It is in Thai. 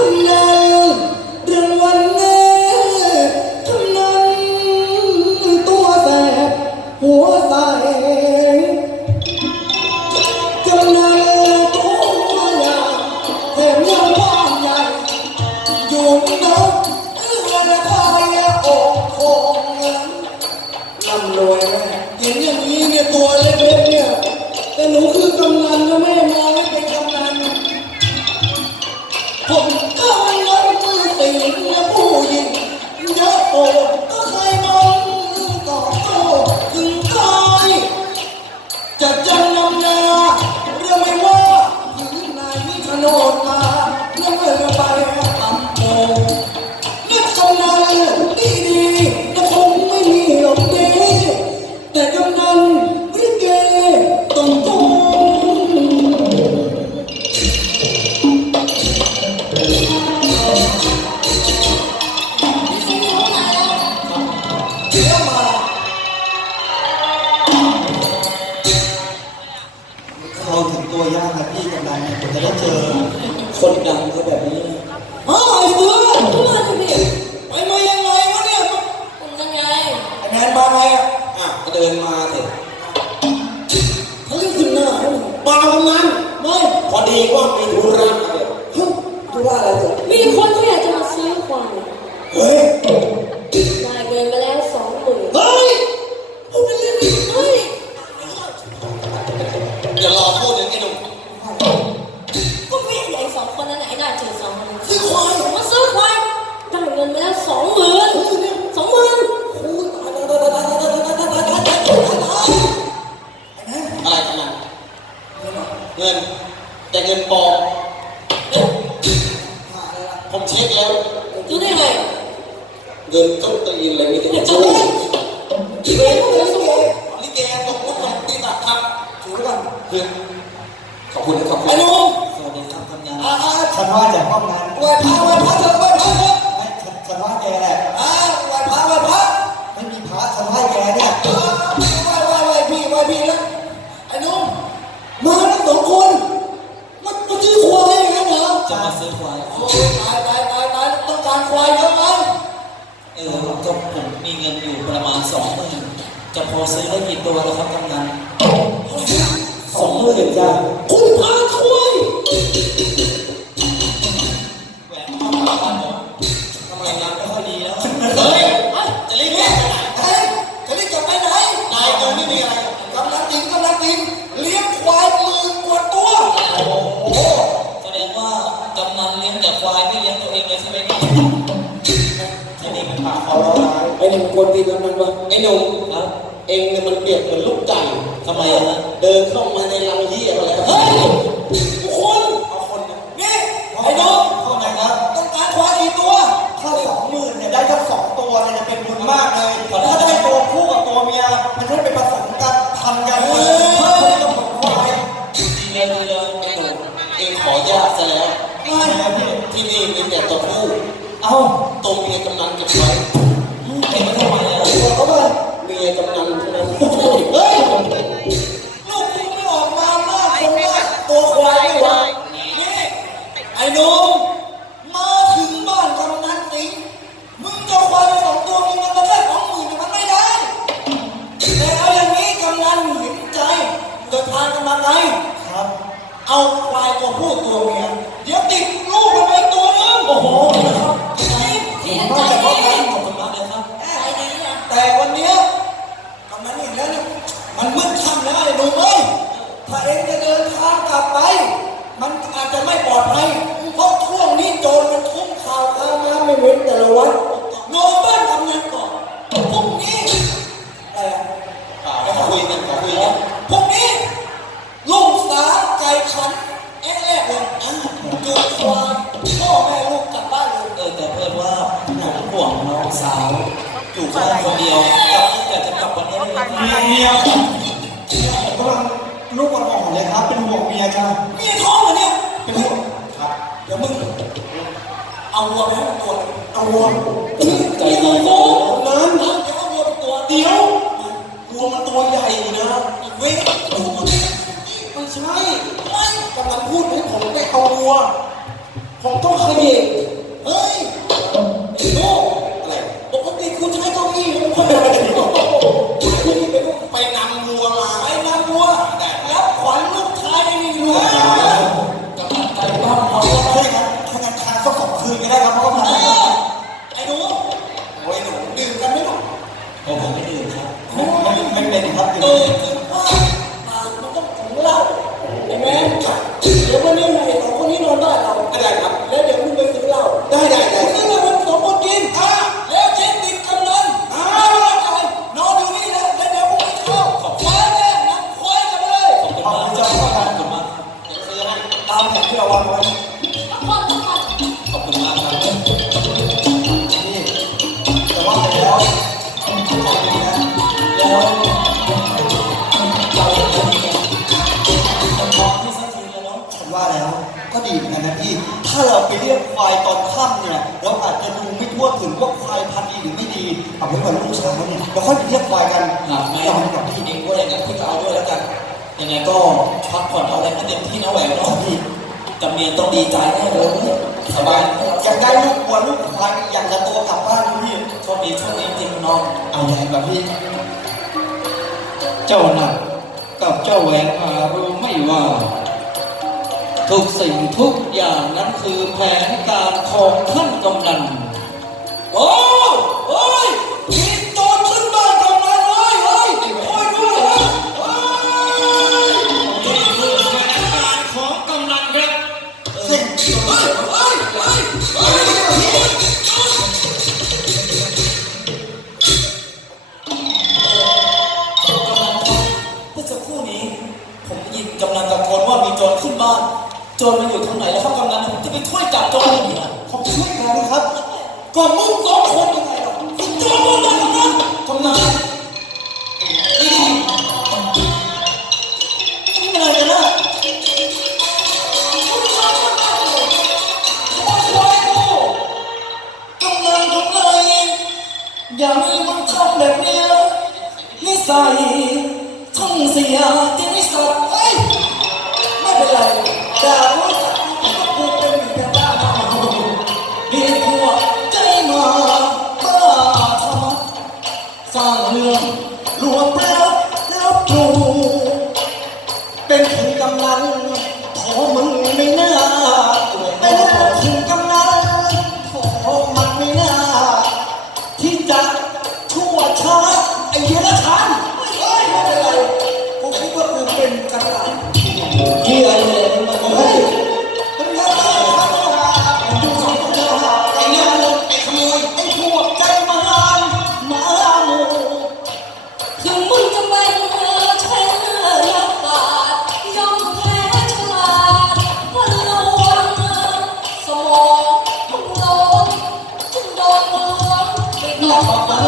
no todo เข้าถึงตัวยากครับพี่กำลังเนี่ยผมจะได้เจอคนดังเขาแบบนี้นะเฮ้ยเฟือ นเลยมีแต่จะสู้เฮ้ยลิเกตกมุกแบบตีตัดครับถูกกันเฮ้ยขอบคุณนะขอบคุณไอ้ลุงสวัสดีครับทำงานอ่าขอโทษจากห้องงานไหว้พระไหว้พระ ซื้อได้กี่ตัวแล้วครับกำนันสองหมื่นจ้าคุณพาควายแหวนเข้ามาบ้านผมทำไมงานไม่ค่อยดีแล้วเฮ้ยจะรีบแยกไปไหนเฮ้ยจะรีบกลับไปไหนนายเกินไม่มีอะไรกำลังจริงกำลังจริงเลี้ยงควายหมื่นกว่าตัวโอ้โหแสดงว่ากำนันเลี้ยงแต่ควายไม่เลี้ยงตัวเองเลยใช่ไหมเนี่ยที่นี่มันปากเขาร้ายไอ้หนุ่มคนตีกำลังวะไอ้หนุ่มครับ เองเนี่ยมันเปรียบเหมือนลูกไก่ทำไมอะฮะเดินเข้ามาในรังเหี้ยอะไรครับเฮ้ยทุกคนเอาคนเนี่ยนี่ไอ้หนุ่มเข้ามาครับต้องการควายกี่ตัวถ้าสองหมื่นเนี่ยได้ทั้งสองตัวเนี่ยจะเป็นบุญมากเลยถ้าได้ตัวผู้กับตัวเมียมันจะได้ไปผสมกันพันกันเพิ่มผลผลควายดีเลยดีเลยไอ้หนุ่มเองขอยากซะแล้วไม่ที่นี่มีแต่ตัวผู้เอ้าตัวเมียกำลังเก็บไว้เองไม่ทำไมอะตัวเขาไปเมียกำลัง เดินทางกันมาไงครับ เอาควายตัวผู้ตัวเมียเดี๋ยวติดลูกมันไปตัวนึงโอ้โหนะครับเสียใจดีขอบคุณมากเลยครับใจดีนะแต่วันเนี้ยกำนันเห็นแล้วเนี่ยมันมืดค่ำแล้วไอ้หนุ่ ชอบคนเดียวจะแต่จะกลับวันนี้เมียเมียผมกำลังลูกอ่อนๆเลยครับ เป็นห่วงเมียจ้าเมียท้องเหรอเนี่ย เป็นห่วงครับ เดี๋ยวมึง เอาวัวไปให้มันตรวจเอาวัวเมียตัวโตนั้นเดี๋ยวเอาวัวไปตรวจเดี๋ยววัวมันตัวใหญ่นะเว้ยดูมันมันใช่ไม่กำลังพูดให้ผมได้เอาวัว ผมต้องเคย ขอไม่ดีครับไม่เป็นครับ เออ ก็ดีเหมือนกันนะพี่ ถ้าเราไปเรียกควายตอนค่ำเนี่ย เราอาจจะดูไม่ทั่วถึงว่าควายพันธุ์ดีหรือไม่ดีเอาไว้วันรุ่งเช้าเนี่ยเราค่อยไปเรียกควายกันอ่าไม่ตกับพี่เองก็อย่างนั้นพี่ก็เอาด้วยแล้วกัน ยังไงก็พักผ่อนเอาอะไรให้เต็มที่นะแหวนเนาะพี่จำเมียนต้องดีใจแน่เลยสบายอยากได้ลูกวัวลูกควายอย่างละตัวกลับบ้านพี่โชคดีโชคดีจริงนอนเอาแรงกับพี่ เจ้าหนักกับเจ้าแหวนหารู้ไม่ว่า ทุกสิ่งทุกอย่างนั้นคือแผนการของท่านกำนัน 我们做活动。Oh,